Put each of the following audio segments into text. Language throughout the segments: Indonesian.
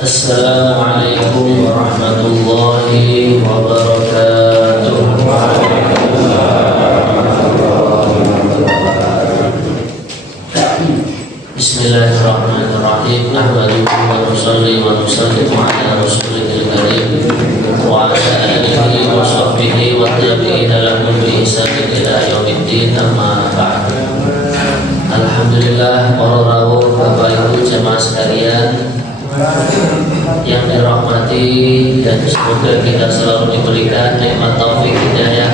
Assalamualaikum warahmatullahi wabarakatuh. Bismillahirrahmanirrahim. Ahmaduhu wa nusalli wa nusallimu ala rasulihil karim wa ala alihi wa sahbihi wa tabi'ina lahum bi ihsanin ila yaumiddin, amma ba'd. Alhamdulillah, para rawuh Bapak Ibu jemaah sekalian yang dirahmati, dan semoga kita selalu diberikan nikmat taufik hidayah.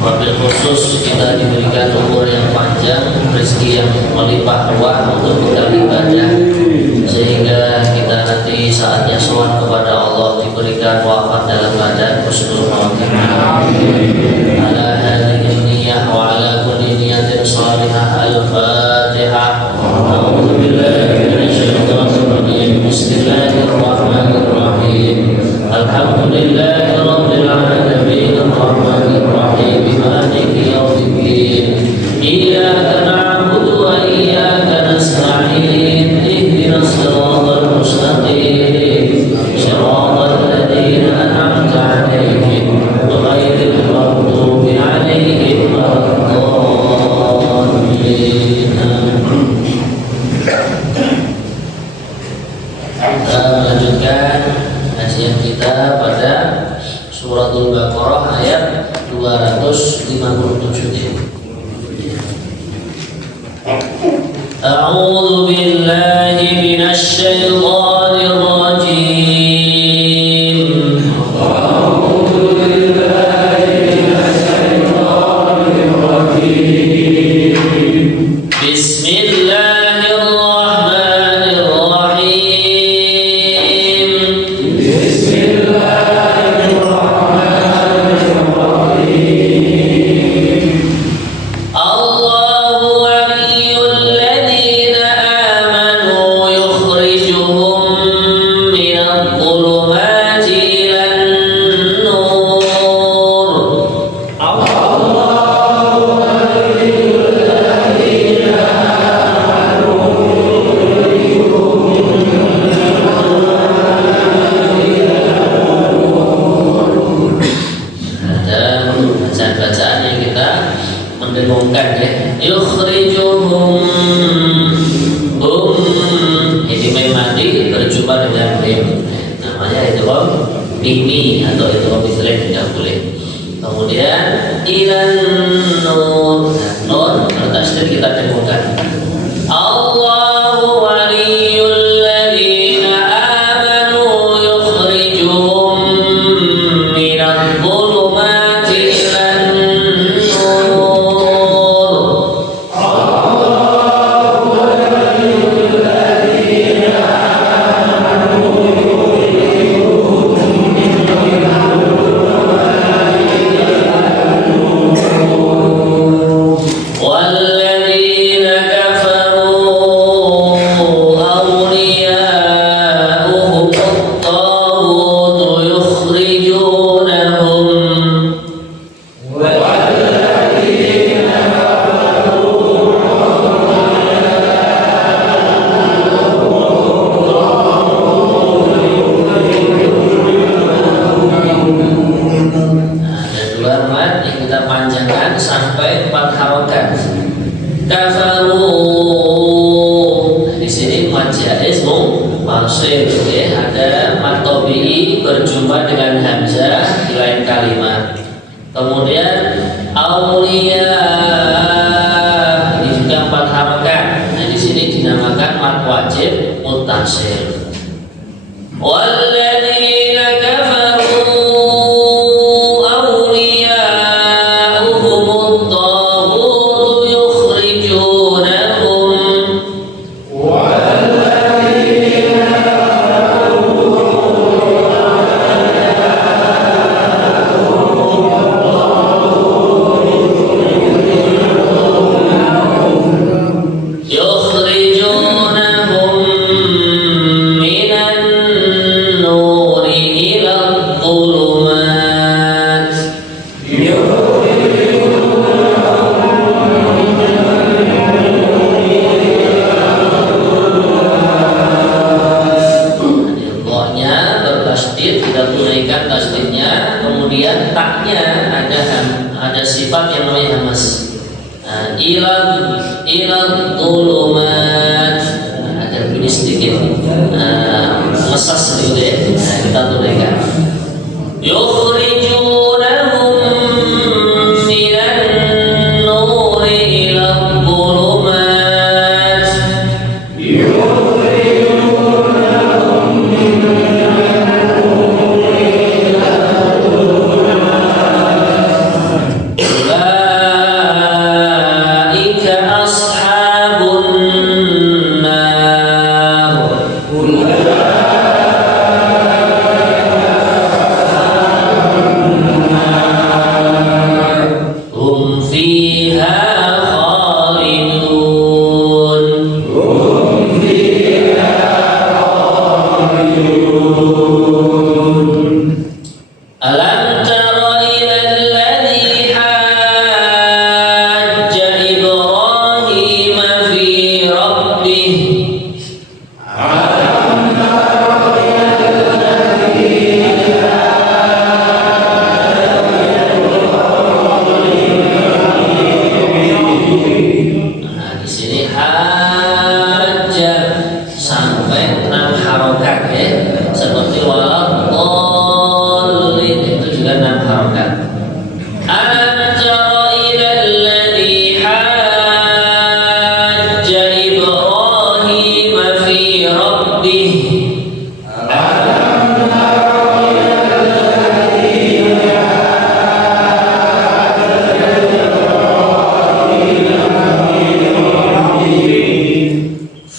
Wabil khusus kita diberikan umur yang panjang, rezeki yang melimpah ruah untuk bekal ibadah, sehingga kita nanti saatnya sowan kepada Allah diberikan wafat dalam keadaan husnul khatimah. Ala hadhihi niyyah wa ala kulli niyatin shalihah. Al-Fatihah. A'udzubillahi minasyaitonir rajim. Bismillahirrahmanirrahim. Alhamdulillahi rabbil alamin, arrahmanir rahim, maliki yaumiddin. Iyyaka na'budu wa iyyaka nasta'in. Ihdinas siratal mustaqim. Shiratal ladzina an'amta 'alaihim ghairil maghdubi 'alaihim waladdallin. Kita melanjutkan kajian kita pada Suratul Baqarah ayat 257. A'udzu billahi minasy syaithanir rajim. A'udzu billahi minasy syaithanir rajim. Bismillahirrahmanirrahim. Allahu waliyul ladzina amanu yukhrijuhum minadh dhulumati ilan nur. Allahu waliyul ladzina amanu yukhrijuhum minadh dhulumati ilan nur. Ada bacaan-bacaan yang kita mendengungkan ya. Yukhrijuhum, ini memati berjumpa dengan mim, namanya itu mimi atau itu istilah tidak boleh. Kemudian ilan nur, nur tasdid kita dengungkan. Allahu waliyul ladzina amanu yukhrijuhum minadh dhulumati ilan nur. وَالَّذِينَ كَفَرُوا أَوْلِيَاؤُهُمُ الطَّاغُوتُ يُخْرِجُونَهُم Ada dua mat yang kita panjangkan sampai 4 harokat. Kafaru. Di sini mat jaiz mufassil ya, ada mat tabi'i berjumpa dengan hamzah di lain kalimat. Kemudian auliya, ini juga 4 harokat. Nah, di sini dinamakan mat wajib muttasil. Walladzina kafaru awliya'uhumut taghut yukhrijunahum. يخرجونهم من النور dhulumat. Ada bunyi sedikit ngesas gitu ya. Kita tunaikan. Yukhrijunahum minan nuri ila dhulumat. Ulaika ashabun nar. Hum fiha khalidun. Alam tara ilal ladzi hajja Ibrahim fi rabbih. Nah, di sini hajja sampai 6 harokat ya, seperti waladhdallin itu juga 6 harokat. Alam tara ilal ladzi hajja Ibrahim fi rabbih.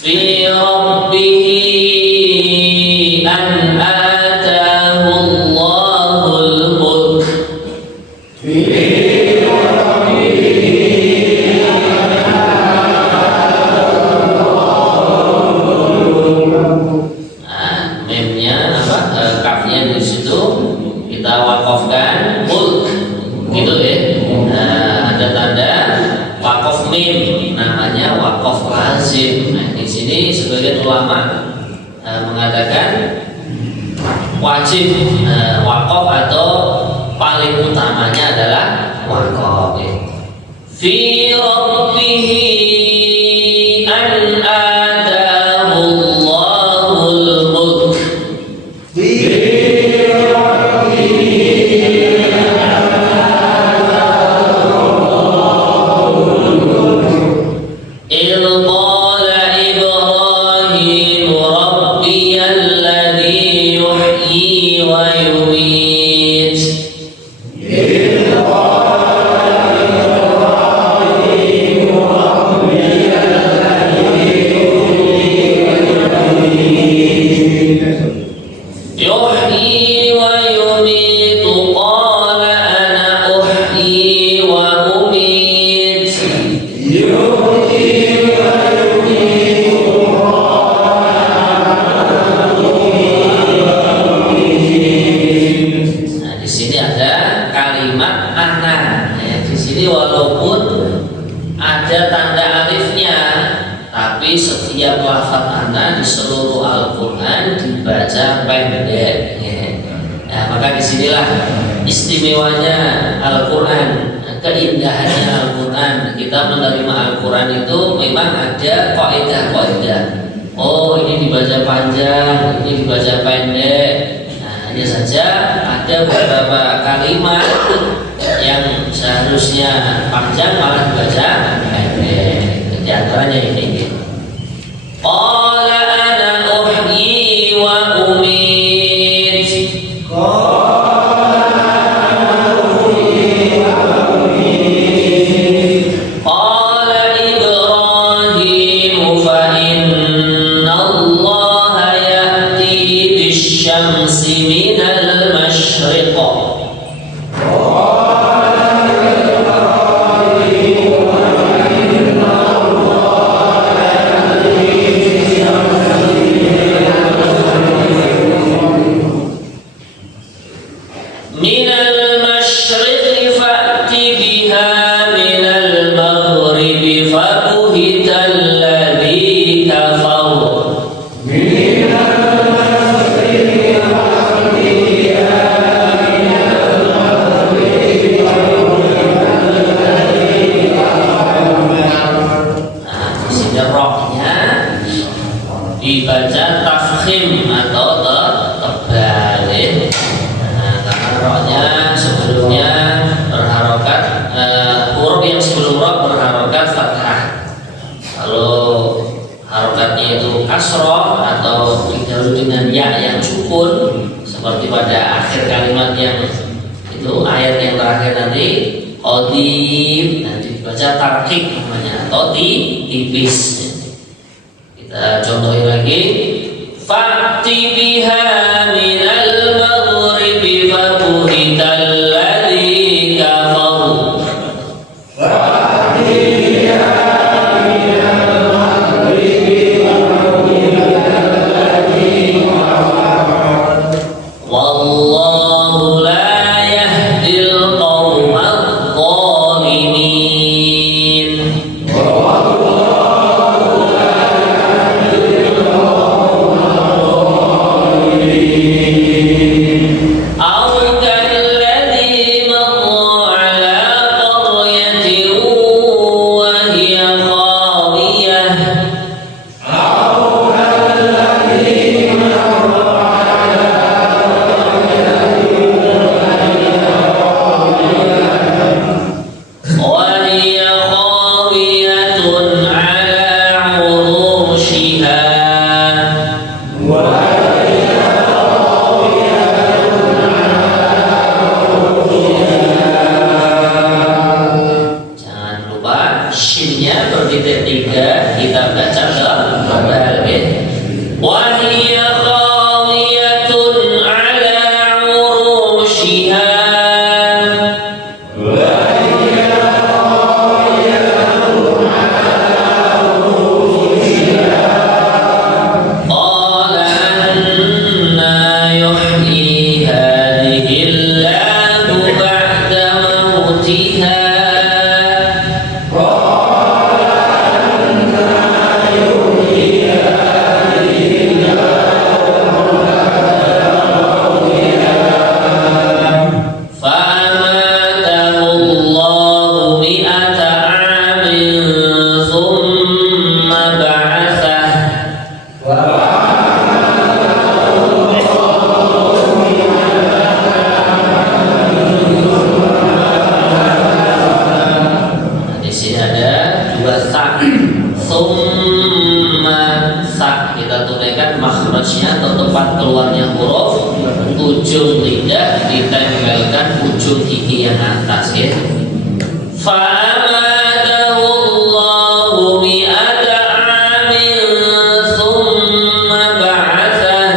في ربه أن آتاه الله الملك. Nah, memnya apa? Kafnya di situ kita wakafkan mulk, gitu ya. Nah, ada tanda wakaf mim, namanya wakaf lazim. Nah, di sini sebagian ulama mengatakan wajib wakaf atau paling utamanya adalah wakaf. Fi rabbihi an atahu Allahul mulk. إذ قال إبراهيم ربي الذي يحيي ويميت. يحيي ويميت قال أنا أحيي وأميت. Nah, di sini ada kalimat ana. Ya, di sini walaupun ada tanda alifnya, tapi setiap lafaz ana di seluruh Al-Qur'an dibaca pendek. Ya. Nah, maka disinilah istimewanya Al-Qur'an, keindahannya Al-Qur'an. Kita menerima Al-Qur'an itu memang ada kaidah-kaidah. Oh, ini dibaca panjang, ini dibaca pendek. Hanya saja ada beberapa kalimat yang seharusnya panjang malah dibaca pendek. Di antaranya ini. Qala ana uhyi wa umit. Qala Ibrahim fa inna Allah ya'ti bisyamsi minal masyriq. roknya dibaca tafkhim atau tebal ya. Nah, karena roknya sebelumnya berharokat, huruf yang sebelum rok berharokat fathah. Kalau harokatnya itu kasroh atau didahului dengan ya yang sukun, seperti pada akhir kalimat yang itu ayat yang terakhir nanti qadim, nanti dibaca tarqiq namanya atau tipis. Kita contohin lagi, fa'ti biha minal maghribi fabuhital ladzi kafaru. Wallahu la yahdil qawmal zalimin. Aw kalladzi marra ala qaryatin wa hiya khawiyah. وهي خاوية على عروشها. Jangan lupa shinnya bertitik tiga, kita baca tebal ya. وهي خاوية على عروشها. قال أنى يحيي هذه الله بعد موتها. فأماته الله 100 عام ثم بعثه. Di sini ada dua sak, summa sak, kita tunaikan makhrajnya atau tempat keluarnya huruf, ujung lidah ditempelkan ujung gigi yang atas ya. Fa'amadahu Allahu 100 amin thumma ba'athah.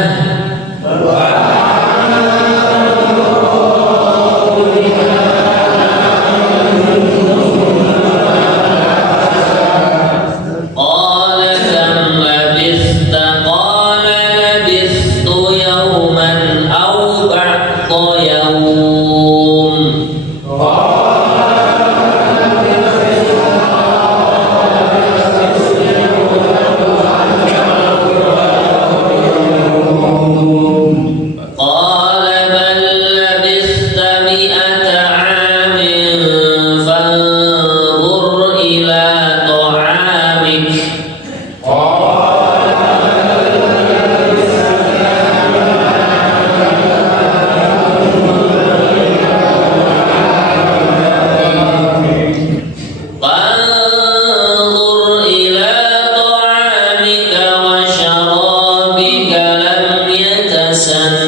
Qala kam labithta? Qala labithtu yawman aw ba'da yawm. قال بل لبثت 100 عام فانظر إلى طعامك. فانظر إلى طعامك وشرابك لم يتسنه.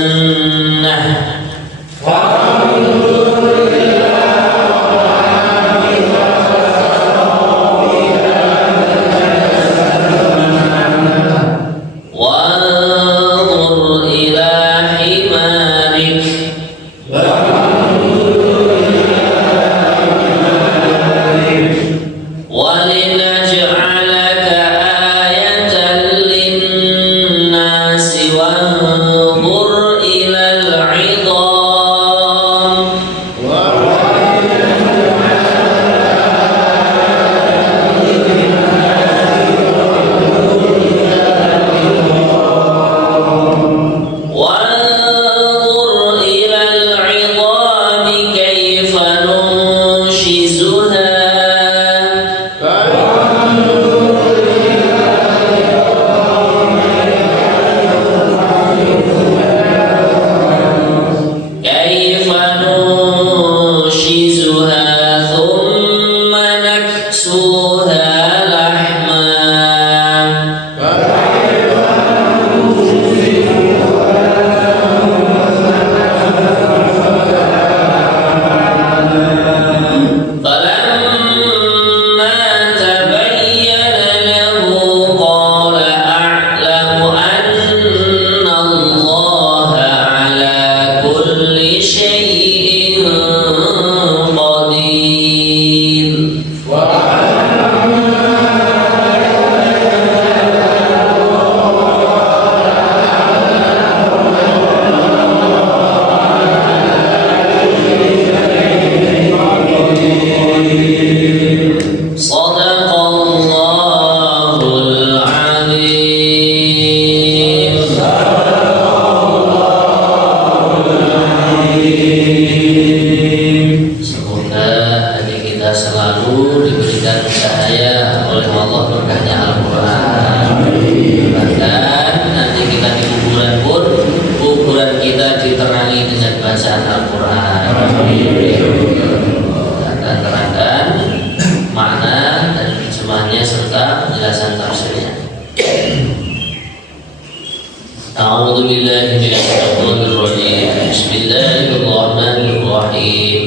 أعوذ بالله من الشيطان الرجيم بسم الله الرحمن الرحيم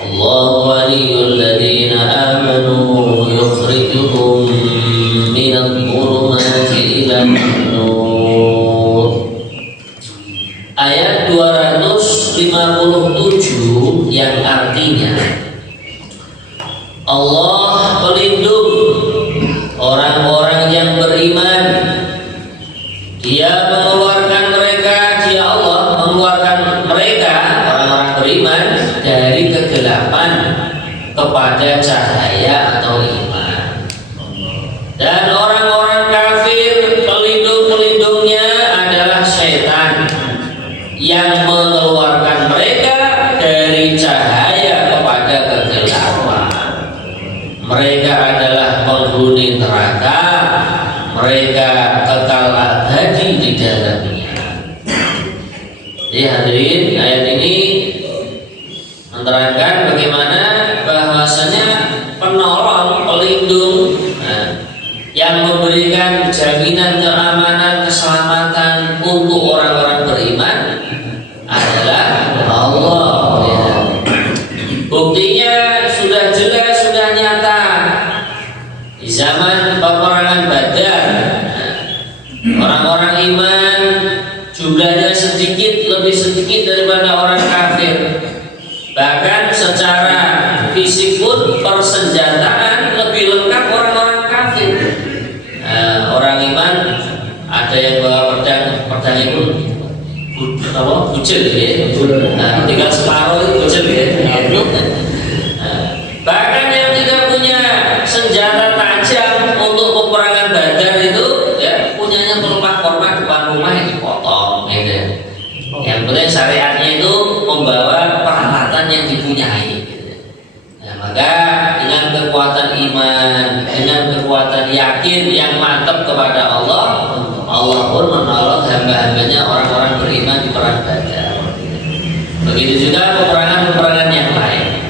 الله ولي الذين آمنوا يخرجهم من الظلمات إلى النور. Ayat 257 yang artinya Allah pelindung orang-orang yang beriman. Dia mengeluarkan mereka, dia Allah mengeluarkan mereka orang-orang beriman dari kegelapan kepada cahaya atau iman. Dan orang-orang kafir pelindung-pelindungnya adalah syaitan yang mengeluarkan mereka dari cahaya kepada kegelapan. Mereka adalah penghuni neraka, mereka kekal abadi di dalamnya. Jadi hadirin, ayat ini menerangkan bagaimana bahwasanya penolong, pelindung, yang memberikan jaminan keamanan, keselamatan untuk orang-orang beriman adalah Allah. Buktinya sudah jelas, sudah nyata di zaman peperangan Badar. Orang-orang iman jumlahnya sedikit, lebih sedikit daripada orang kafir. Bahkan secara fisik pun persenjataan lebih lengkap orang-orang kafir. Orang iman ada yang bawa pedang itu bujel ya, tinggal separuh itu bujel ya. Bahkan yang tidak punya senjata tajam untuk peperangan Badar itu ya, punyanya pelumak korma depan rumah yang dipotong gitu. Yang penting syariatnya itu membawa peralatan yang dipunyai gitu. Nah, maka dengan kekuatan iman, dengan kekuatan yakin yang mantap kepada Allah, Allah pun menolong hamba-hambanya orang-orang beriman di perang Badar. Begitu juga peperangan-peperangan yang lain.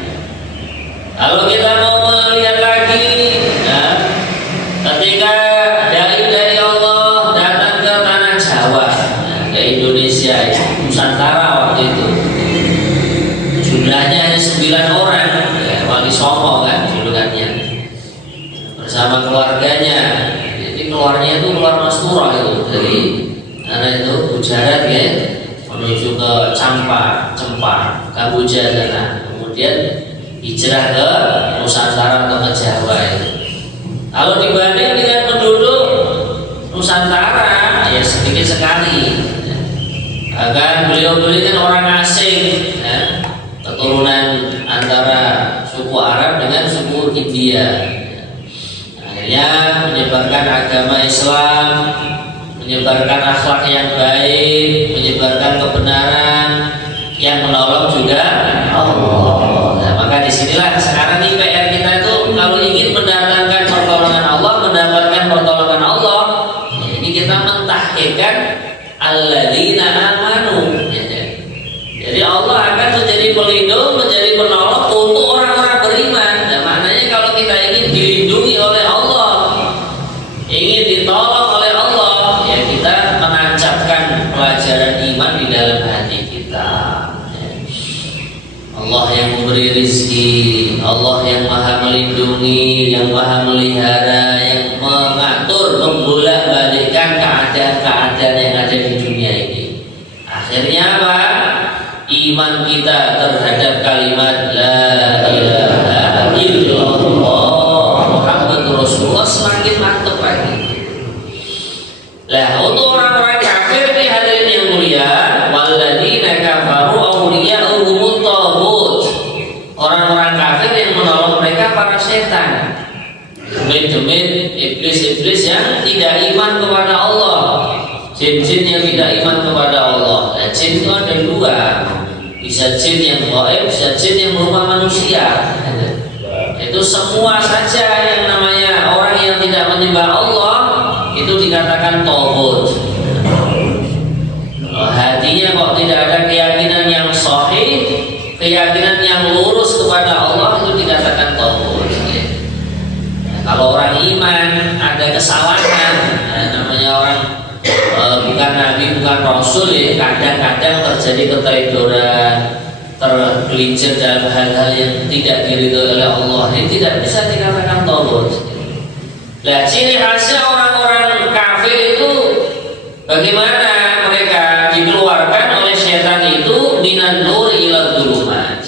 Kalau kita mau melihat lagi, ya, ketika dari Allah datang ke tanah Jawa, ke Indonesia, Nusantara waktu itu, jumlahnya hanya 9 orang, ya, Wali Songo kan julukannya, bersama keluarganya. Jadi keluarnya itu keluar Mastura itu dari itu Gujarat ya, menuju ke Cempar, Kamboja sana, kemudian hijrah ke Nusantara atau ke Jawa itu. Kalau dibanding dengan penduduk Nusantara ya sedikit sekali. Bahkan beliau-beliau kan orang asing ya, keturunan antara suku Arab dengan suku India. Akhirnya menyebarkan agama Islam, menyebarkan akhlak yang baik, menyebarkan kebenaran, yang menolong juga Allah. Nah, maka disinilah sekarang ini PR kita itu kalau ingin mendatangkan pertolongan Allah, mendapatkan pertolongan Allah, ya, ini kita mentahqiqkan alladzina amanu. Jadi Allah akan menjadi pelindung, menjadi penolong untuk orang-orang beriman. Nah, maknanya kalau kita ingin dilindungi oleh Allah, ingin ditolong oleh Allah, ya kita menancapkan pelajaran iman di dalam hati kita. Allah yang memberi rizki, Allah yang maha melindungi, yang maha melihara, yang mengatur, membolak-balikkan keadaan-keadaan yang ada di dunia ini. Akhirnya apa? Iman kita terhadap kalimat La ilaha illallah Muhammadur Rasulullah semakin mantap lagi. Lah untuk orang-orang kafir nih hadirin yang mulia, walladzina kafaru awliya'uhumut taghut. Orang-orang kafir yang menolong mereka para setan, demit-demit, iblis-iblis yang tidak iman kepada Allah, jin-jin yang tidak iman kepada Allah. Nah, jin itu ada dua, bisa jin yang gaib, bisa jin yang berupa manusia. Itu semua saja yang namanya orang yang tidak menyembah Allah itu dikatakan taghut. Hatinya kok tidak ada keyakinan yang sahih, keyakinan yang lurus kepada Allah, itu dikatakan taghut. Kalau orang iman ada kesalahan, namanya orang bukan nabi, bukan Rasul ya kadang-kadang terjadi keteledoran, tergelincir dalam hal-hal yang tidak diridhoi oleh Allah. Ini tidak bisa dikatakan tawud. Nah, ciri khasnya orang-orang kafir itu bagaimana mereka dikeluarkan oleh setan itu minan nur ila dhulumat.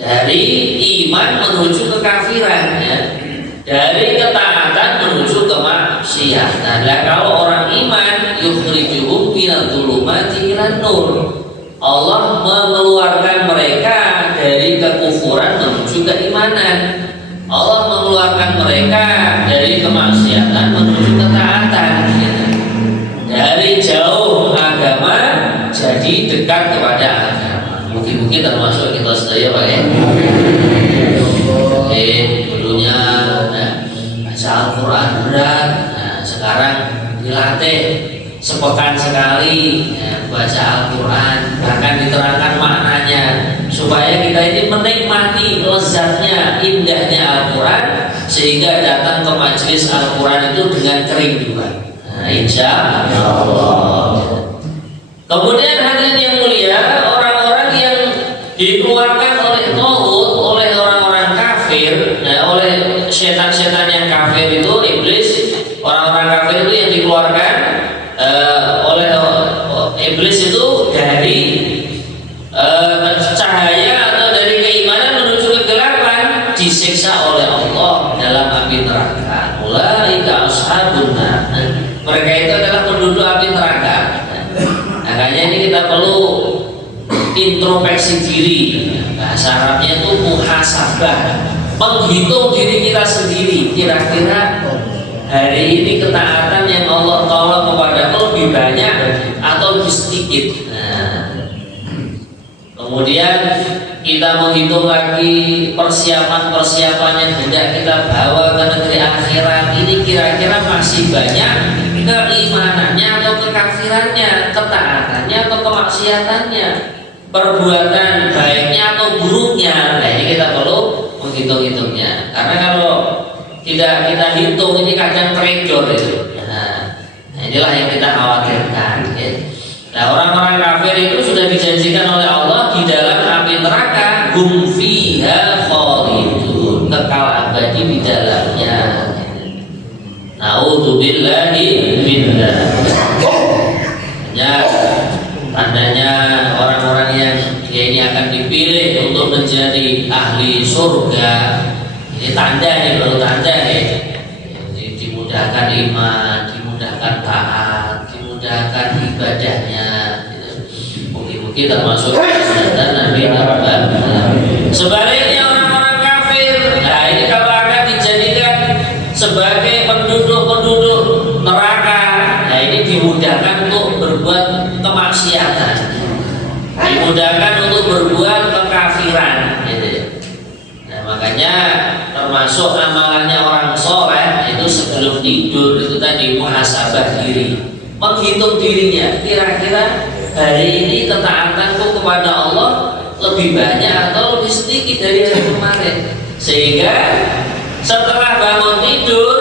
Dari iman menuju kekafiran ya. Dari ketaatan menuju kemaksiatan. Nah, kalau orang iman yukhrijuhum minadh dhulumati ilan nur. Allah mengeluarkan mereka dari kekufuran menuju keimanan. Allah mengeluarkan mereka dari kemaksiatan menuju ketaatan. Dari jauh agama jadi dekat kepada agama. Mungkin termasuk kita sedaya Pak ya. Dulunya baca Al-Quran berat, nah, sekarang dilatih sepekan sekali baca Al-Quran, bahkan diterangkan maknanya supaya kita ini menikmati lezatnya, indahnya Al-Quran, sehingga datang ke majelis Al-Quran itu dengan kerinduan. Nah, insya Allah. Kemudian hadirin yang mulia, orang-orang yang dikeluarkan oleh tauhid, oleh orang-orang kafir, oleh setan-setan yang kafir itu, iblis, orang-orang kafir itu yang dikeluarkan oleh iblis itu dari cahaya atau dari keimanan menuju kegelapan, disiksa oleh Allah dalam api neraka. Ulaika ashabun nar. Mereka itu adalah penduduk api neraka. Makanya ini kita perlu introspeksi diri. Bahasa Arabnya itu muhasabah, menghitung diri kita sendiri. Kira-kira hari ini ketaatan yang Allah tolong kepada lebih banyak atau lebih sedikit. Nah, kemudian kita menghitung lagi persiapan-persiapan yang hendak kita bawa ke negeri akhirat. Ini kira-kira masih banyak keimanannya atau kekafirannya, ketaatannya atau kemaksiatannya, perbuatan baiknya atau buruknya. Nah, ini kita perlu menghitung-hitungnya. Karena kalau tidak kita hitung ini kadang teledor itu. Nah, inilah yang kita khawatirkan. Ya. Nah, orang-orang kafir itu sudah dijanjikan oleh Allah di dalam api neraka, hum fiha khalidun, kekal abadi di dalamnya. Na'udzubillahi mindzalik. Ya, tandanya orang-orang yang ini akan dipilih untuk menjadi ahli surga. Ini tanda nih, baru tanda nih. Dimudahkan iman, dimudahkan taat, dimudahkan ibadahnya. Mungkin termasuk dan Nabi Muhammad. Sebaliknya orang-orang kafir, nah ini kalau akan dijadikan sebagai penduduk-penduduk neraka, nah ini dimudahkan untuk berbuat kemaksiatan, dimudahkan untuk berbuat kekafiran. Nah makanya termasuk amalannya orang soleh itu sebelum tidur itu tadi muhasabah diri, menghitung dirinya, kira-kira hari ini ketaatanku kepada Allah lebih banyak atau lebih sedikit dari hari kemarin, sehingga setelah bangun tidur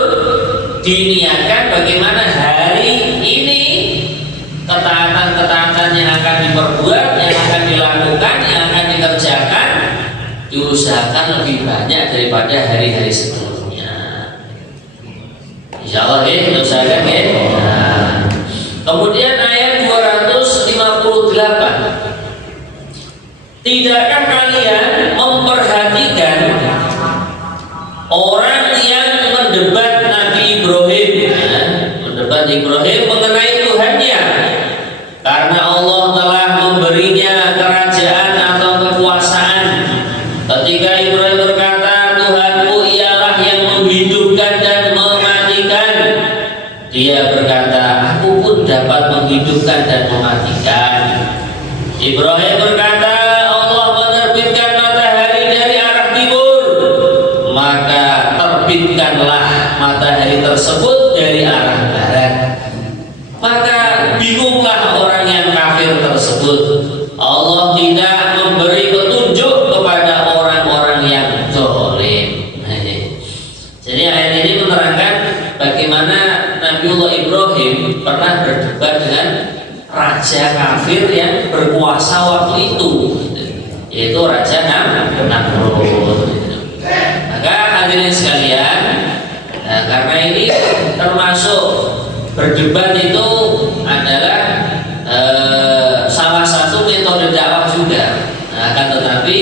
diniatkan bagaimana hari ini ketaatan-ketaatan yang akan diperbuat, yang akan dilakukan, yang akan dikerjakan diusahakan lebih banyak daripada hari-hari sebelumnya. Insya Allah ya, kita usahakan ya. Nah, kemudian ayat 258. Tidakkah kalian memperhatikan orang yang mendebat Nabi Ibrahim, mendebat Ibrahim mengenai Tuhannya, karena Allah telah memberinya kerajaan atau kekuasaan. Ketika Ibrahim berkata, Tuhanku ialah yang menghidupkan dan mematikan, dia berkata, aku pun dapat menghidupkan dan mematikan. Ibrahim berkata, Allah menerbitkan matahari dari arah timur, maka terbitkanlah matahari tersebut dari arah barat. Maka bingunglah orang yang kafir tersebut. Allah tidak memberi petunjuk kepada orang-orang yang zalim. Jadi ayat ini menerangkan bagaimana Nabiullah Ibrahim pernah berdebat dengan raja raja kafir yang berkuasa waktu itu, yaitu Raja Namrud. Maka hadirin sekalian, karena ini termasuk berdebat itu adalah salah satu metode dakwah juga. Akan tetapi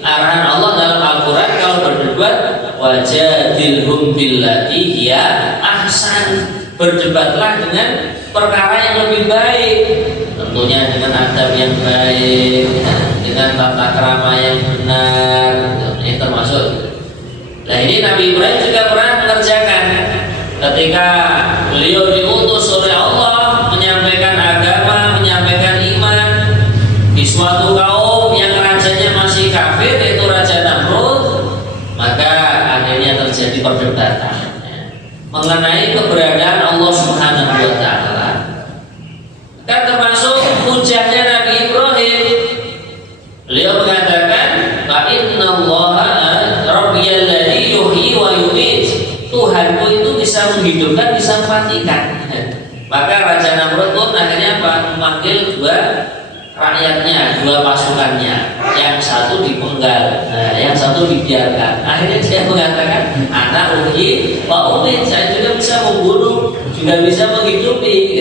arahan Allah dalam Al-Quran kalau berdebat, wajadilhum billati hiya ahsan, berdebatlah dengan perkara yang lebih baik, tentunya dengan adab yang baik, dengan tata krama yang benar. Ini termasuk. Nah, ini Nabi Ibrahim juga pernah mengerjakan ketika beliau diutus oleh Allah menyampaikan agama, menyampaikan iman di suatu kaum yang rajanya masih kafir, yaitu Raja Namrud. Maka akhirnya terjadi perdebatan mengenai keberadaan Allah Subhanahu wa Ta'ala. Kan termasuk hujahnya Nabi Ibrahim, beliau mengatakan, fa innallaha rabbiyal ladzi yuhyi wa yumiit, Tuhanku itu bisa menghidupkan, bisa mematikan. Maka Raja Namrud pun akhirnya memanggil dua rakyatnya, dua pasukannya, yang satu dipenggal, yang satu dibiarkan. Akhirnya dia mengatakan, anak uhyi wa umiit, saya juga bisa membunuh, juga bisa menghidupi.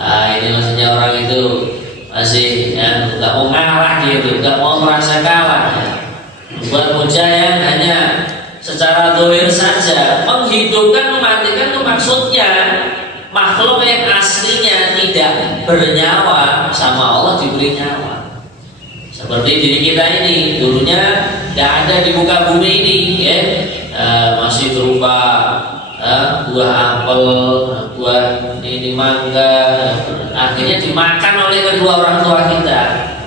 Ini maksudnya orang itu masih nggak mau ngalah gitu, nggak mau merasa kalah. Buat hujah yang hanya secara dohir saja, menghidupkan, mematikan itu maksudnya makhluk yang aslinya tidak bernyawa sama Allah diberi nyawa. Seperti diri kita ini, dulunya tidak ada di muka bumi ini, ya, masih berupa buah apel, buah ini mangga, akhirnya dimakan oleh kedua orang tua kita,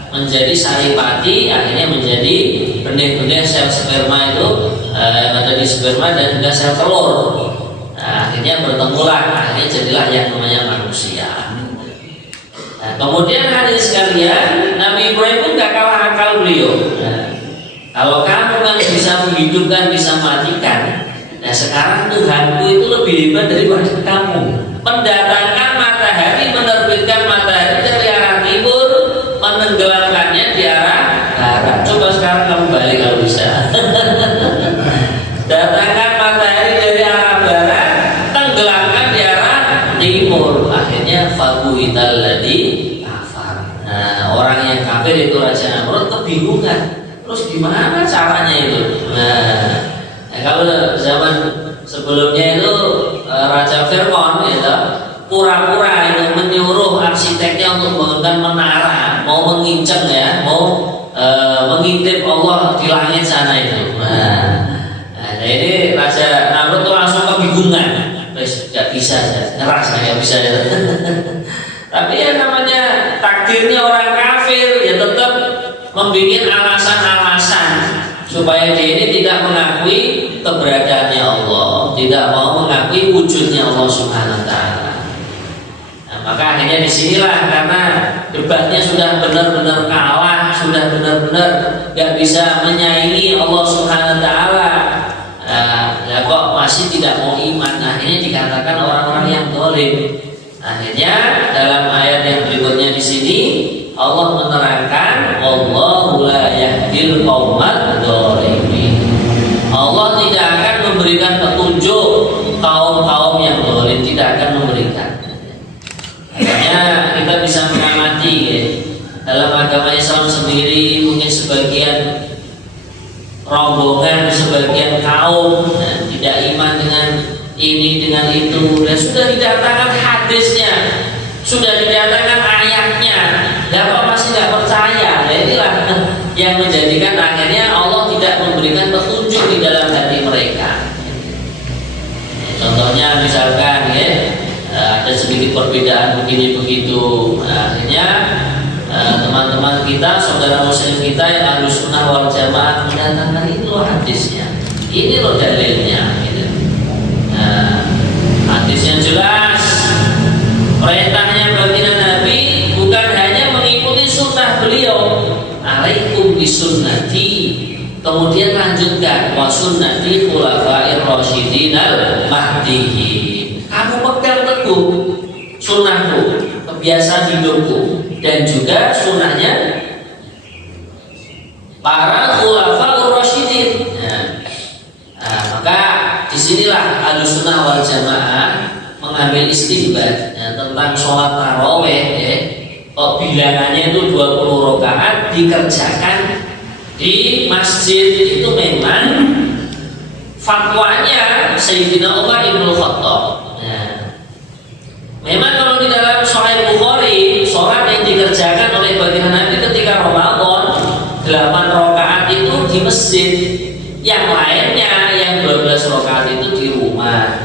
menjadi saripati, akhirnya menjadi benih-benih sel sperma itu yang ada di sperma dan juga sel telur. Nah, akhirnya bertemulah, akhirnya jadilah yang namanya manusia. Nah, kemudian hadirin sekalian, Nabi Ibrahim pun gak kalah akal beliau. Kalau kamu kan bisa menghidupkan, bisa matikan, nah sekarang Tuhanku itu lebih hebat daripada kamu. Mendatangkan matahari, menerbitkan matahari dari arah timur, menenggelamkannya di arah barat. Coba sekarang kamu balik kalau bisa. Datangkan matahari dari arah barat, tenggelamkan di arah timur. Akhirnya fabuhital ladzi kafar. Nah, orang yang kafir itu Raja Namrud kebingungan. Terus gimana caranya itu? Nah, kalau zaman sebelumnya itu Raja Fir'aun itu pura-pura itu menyuruh arsiteknya untuk membangun menara, mau menginceng ya, mau mengintip Allah di langit sana itu. Nah, ini Raja Namrud itu langsung kebingungan, wes nggak bisa, ngeras nggak bisa ya. Tapi ya namanya takdirnya orang kafir, ya tetap membuat alasan-alasan supaya dia ini tidak mengakui keberadaannya Allah, tidak mau mengakui wujudnya Allah Subhanahu wa Ta'ala. Nah, maka akhirnya disinilah, karena debatnya sudah benar-benar kalah, sudah benar-benar gak bisa menyaingi Allah Subhanahu wa Ta'ala. Ya kok masih tidak mau iman, akhirnya dikatakan orang-orang yang zalim. Akhirnya dalam ayat yang berikutnya di sini Allah menerangkan, Allahu la yahdil qaumadz dzalimin. Allah tidak akan memberikan petunjuk kaum-kaum yang zalim, tidak akan memberikan. Hanya kita bisa mengamati ya, dalam agama Islam sendiri mungkin sebagian rombongan, sebagian kaum tidak iman dengan ini, dengan itu, dan sudah didatangkan hadisnya, sudah didatangkan ayatnya, dapat masih tidak percaya. Nah, inilah yang menjadikan akhirnya Allah tidak memberikan petunjuk di dalam hati mereka. Contohnya misalkan ya, ada sedikit perbedaan begini begitu, akhirnya teman-teman kita, saudara muslim kita yang Ahlus Sunnah wal Jamaah mendatangkan itu loh hadisnya, ini loh dalilnya gitu. Hadisnya jelas, perintahnya baginda Nabi bukan hanya mengikuti sunnah beliau, alaikum bisunnati, kemudian lanjutkan wa sunnati khulafair rasyidin al mahdiyyin. Kamu pegang teguh sunnahku, biasa didukung, dan juga sunnahnya para khulafaur rasyidin. Maka disinilah Ahlussunnah wal Jamaah mengambil istinbat tentang sholat taraweh. Bilangannya itu 20 rakaat dikerjakan di masjid itu memang fatwanya Sayyidina Umar ibn Khattab. Memang kalau di dalam Sahih Bukhari, sholat yang dikerjakan oleh baginda Nabi ketika Ramadan 8 rakaat itu di masjid, yang lainnya yang 12 rakaat itu di rumah.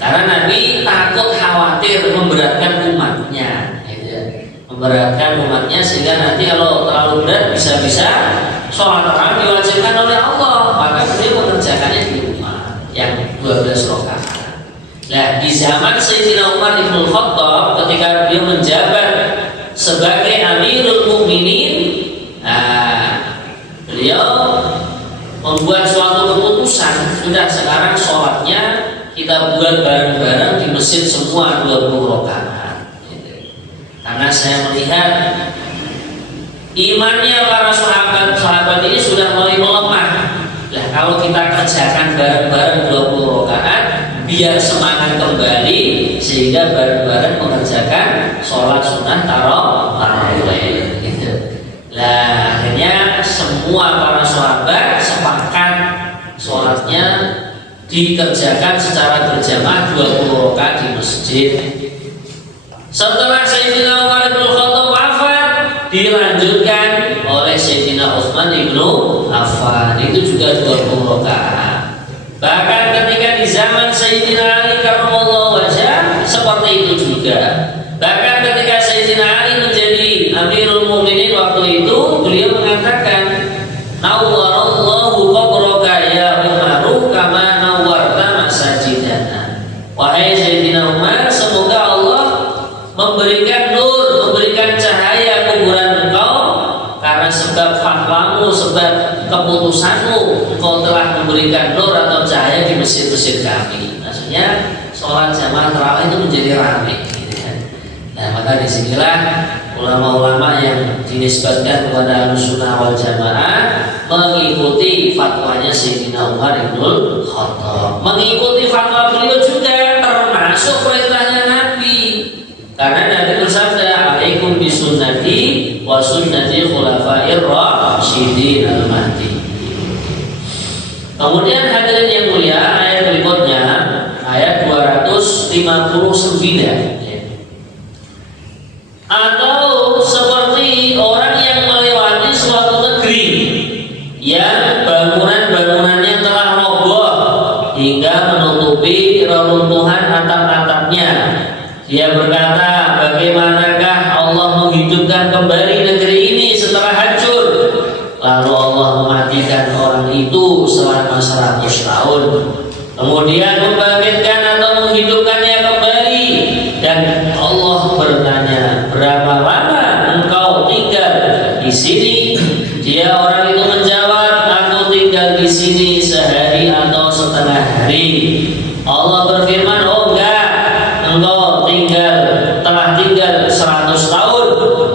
Karena Nabi takut khawatir memberatkan umatnya, sehingga nanti kalau terlalu berat bisa-bisa sholat tarawih diwajibkan oleh Allah, maka beliau mengerjakannya di rumah yang 12 rakaat. Nah, di zaman Sayyidina Umar ibn Khattab ketika beliau menjabat sebagai Amirul Mukminin, beliau membuat suatu keputusan, sudah sekarang sholatnya kita buat bareng-bareng di masjid semua 20 rakaat. Karena saya melihat imannya para sahabat ini sudah mulai melemah. Nah, kalau kita kerjakan bareng-bareng 20 rakaat, biar semangat kembali, sehingga bareng-bareng mengerjakan sholat sunnah tarawih. Nah, akhirnya semua para sahabat sepakat sholatnya dikerjakan secara berjamaah 20 rakaat di masjid. Setelah Sayyidina Umar bin Khattab wafat, dilanjutkan oleh Sayyidina Utsman bin Affan, itu juga 20 rakaat. Bahkan ketika di zaman Sayyidina Ali karramallahu wajhah seperti itu juga. Bahkan ketika Sayyidina Ali menjadi Amirul Mukminin waktu itu, beliau mengatakan, "Nawwarallahu qabraka ya Umar kama nawwarta masajidana." Wahai Sayyidina Umar, semoga Allah memberikan nur, memberikan cahaya kuburan engkau, karena sebab fatwamu, sebab keputusanmu, engkau telah memberikan nur atau cahaya di masjid-masjid kami. Maksudnya sholat jamaah tarawih itu menjadi ramai. Nah, maka disinilah ulama-ulama yang dinisbatkan kepada Ahlussunnah wal Jamaah mengikuti fatwanya Sayyidina Umar bin Khattab. Mengikuti fatwa beliau juga termasuk perintahnya Nabi. Karena Nabi bersabda, "Alaikum bisunnati wa sunnati khulafair rasyidin al-mahdi." Kemudian hadirin yang mulia, ayat berikutnya, ayat 259. Atau seperti orang yang melewati suatu negeri yang bangunan-bangunannya telah roboh hingga menutupi reruntuhan atap-atapnya. Dia berkata, bagaimanakah Allah menghidupkan kembali negeri ini setelah hancur? Lalu Allah mematikan orang itu selama 100 tahun. Kemudian membangkitkan atau menghidupkannya kembali. Dan Allah bertanya, berapa lama engkau tinggal di sini? Dia orang itu menjawab, aku tinggal di sini sehari atau setengah hari. Allah berfirman, oh enggak, engkau telah tinggal 100 tahun.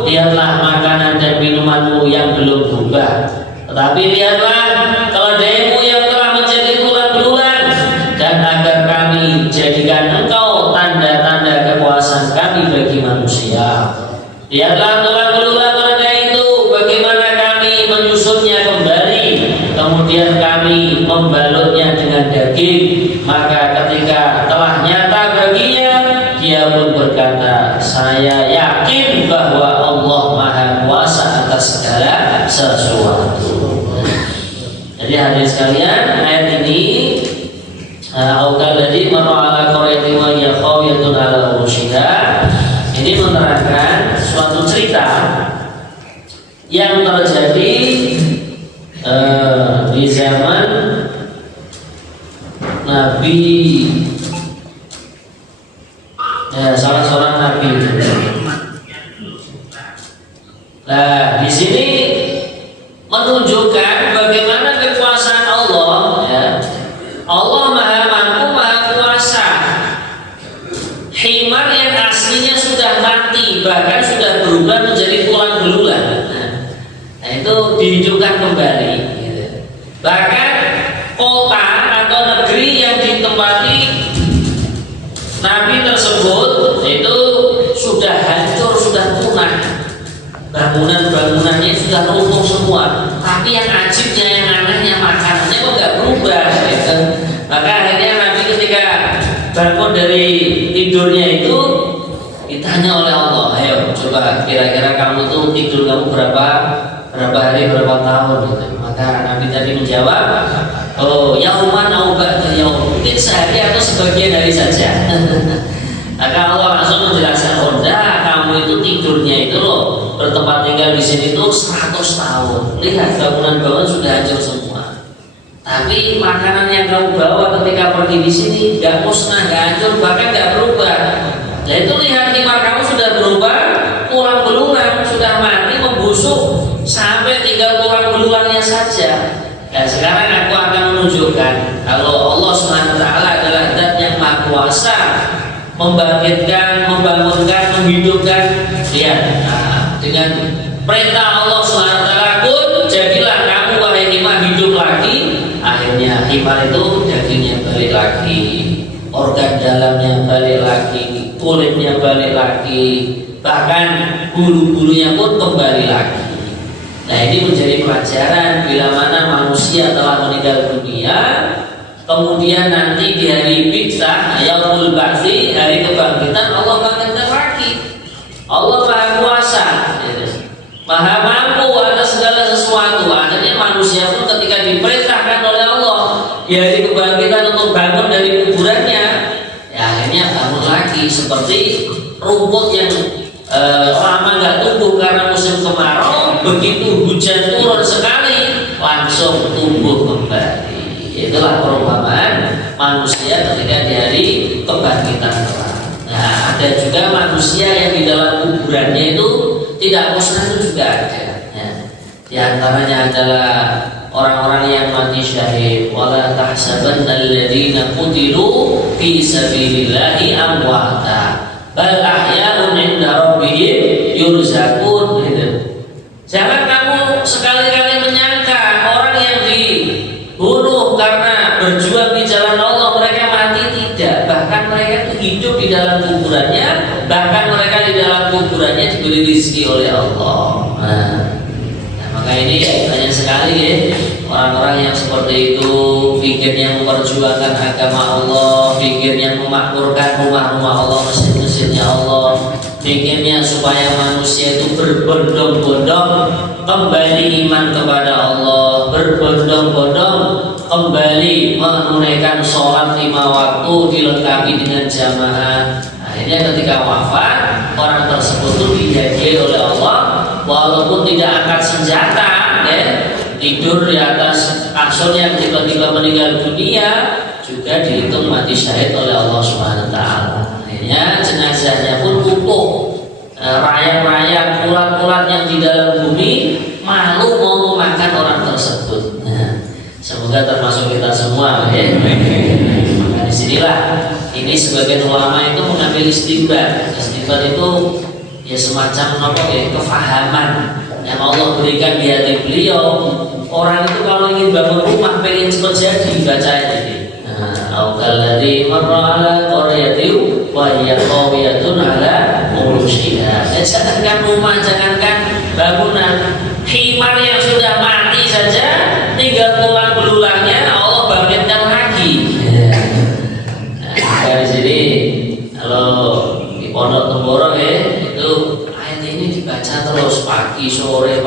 Lihatlah makanan dan minumanmu yang belum berubah. Tetapi lihatlah keledaimu yang telah menjadi tulang belulang, dan agar kami jadikan engkau tanda-tanda kekuasaan kami bagi manusia. Lihatlah tulang belulang keledai itu, bagaimana kami menyusunnya kembali, kemudian kami membalutnya dengan daging. Maka ketika telah nyata baginya, dia pun berkata, saya yakin bahwa Allah Maha Kuasa atas segala sesuatu. Jadi hadirin sekalian, ayat ini aukalladzi marra ala qaryatin wa hiya khawiyatun ala urushiha, ini menerangkan suatu cerita yang terjadi di zaman Nabi, salah seorang nabi. Nah, di sini menunjukkan bagaimana kekuasaan Allah. Ya. Allah Maha Mampu, Maha Kuasa. Himar yang asli aslinya sudah mati, bahkan sudah berubah menjadi tulang belulang. Nah, itu dihidupkan kembali. Gitu. Bahkan kota atau negeri yang ditempati Nabi tersebut itu sudah hancur, sudah punah, bangunan-bangunannya sudah runtuh semua. Tapi yang ajibnya, yang anehnya, makanannya kok nggak berubah. Gitu. Maka akhirnya Nabi ketika bangun dari tidurnya itu ditanya oleh Allah, ayo coba kira-kira kamu tuh tidur kamu berapa hari, berapa tahun gitu. Maka Nabi tadi menjawab, oh yauman au ba'da yaum, mungkin sehari atau sebagian hari saja. Maka Allah langsung menjelaskan, oh enggak, kamu itu tidurnya itu loh bertempat tinggal di sini tuh 100 tahun. Lihat bangunan-bangunan sudah hancur semua. Tapi makanan yang kamu bawa ketika pergi di sini nggak musnah, nggak hancur, bahkan nggak berubah. Nah itu lihat himar kamu sudah berubah, tulang belulang sudah mati, membusuk sampai tinggal tulang belulangnya saja. Dan sekarang aku akan menunjukkan kalau Allah SWT adalah zat yang maha kuasa, membangkitkan, membangunkan, menghidupkan. Lihat, dengan perintah Allah SWT, kun jadilah kamu wahai himar hidup lagi. Akhirnya himar itu dagingnya balik lagi, organ dalamnya balik lagi, kulitnya balik lagi, bahkan bulu-bulunya pun kembali lagi. Nah ini menjadi pelajaran bila mana manusia telah meninggal dunia, kemudian nanti di hari Bitsah, Yaumul Ba'tsi, hari kebangkitan, Allah bangkitkan lagi. Allah maha kuasa, maha mampu atas segala sesuatu. Akhirnya manusia pun ketika diperintahkan oleh Allah di hari kebangkitan untuk bangun dari kuburannya, ya akhirnya bangun lagi seperti rumput yang lama nggak tumbuh karena musim kemarau, begitu hujan turun sekali langsung tumbuh kembali. Itulah perumpamaan manusia ketika di hari kebangkitan kelak. Nah ada juga manusia yang di dalam kuburannya itu tidak musnah, itu juga ada. Ya. Di antaranya adalah orang-orang yang mati syahid. Wala tahsabanna alladziina qutilu fi sabilillahi amwata bal ahya'un 'inda rabbihim yurzaqun. Gitu. Jangan kamu sekali-kali menyangka orang yang dibunuh karena berjuang di jalan Allah mereka mati, tidak. Bahkan mereka itu hidup di dalam kuburannya, bahkan mereka di dalam kuburannya diberi rezeki oleh Allah. Nah, maka ini banyak sekali ya orang-orang yang seperti itu, pikirnya memperjuangkan agama Allah, pikirnya memakmurkan rumah-rumah Allah, masjid-masjidnya Allah, pikirnya supaya manusia itu berbondong-bondong kembali iman kepada Allah, berbondong-bondong kembali menunaikan sholat 5 waktu dilengkapi dengan jamaah. Akhirnya ketika wafat, orang tersebut itu dihadiahi oleh Allah, walaupun tidak angkat senjata, ya, tidur di atas kasur yang tiba-tiba meninggal dunia, juga dihitung mati syahid oleh Allah SWT. Akhirnya jenazahnya pun utuh, rayap-rayap, ulat-ulat yang di dalam bumi malu mau memakan orang tersebut. Nah, semoga termasuk kita semua, ya. Maka disinilah ini sebagian ulama itu mengambil istighfar. Istighfar itu ya semacam apa ya, kefahaman yang Allah berikan di hati beliau. Orang itu kalau ingin bangun rumah, pengen cepat jadi, baca ini. Aukalladzi marra ala qaryatin wa hiya qawiyatun ala urushiha. Jangankan rumah, jangankan bangunan, himar yang sudah mati saja tinggal tulang belulangnya Allah bangkitkan lagi. Nah, dari sini kalau di Pondok Temboro ya, itu ayat ini dibaca terus pagi sore.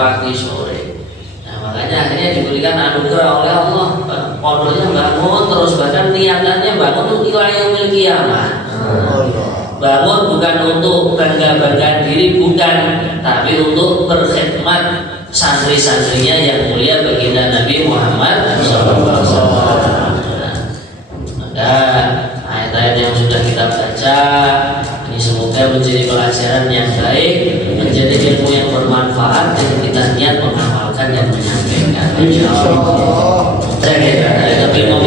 Nah makanya akhirnya diberikan anugerah oleh Allah, pondoknya bangun terus, bahkan niatannya bangun untuk ila yaumil qiyamah. Bangun bukan untuk bangga-banggaan diri, bukan, tapi untuk berkhidmat santri-santrinya yang mulia baginda Nabi Muhammad SAW. Maka ayat-ayat yang sudah kita baca ini semoga menjadi pelajaran yang baik, menjadi ilmu yang bermanfaat, dan kita niat mengamalkan dan menyampaikan. Insyaallah. Saya kira ada tapi mau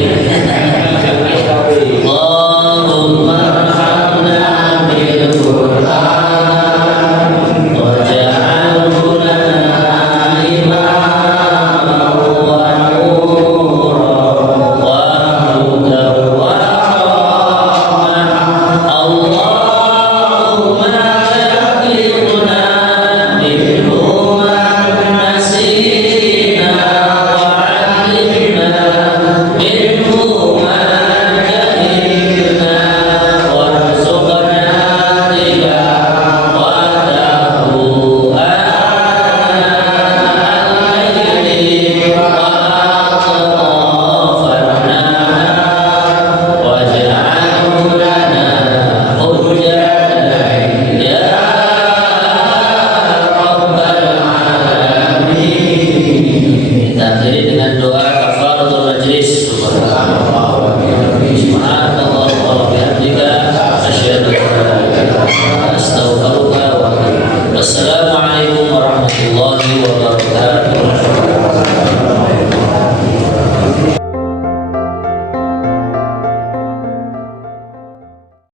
Allahumma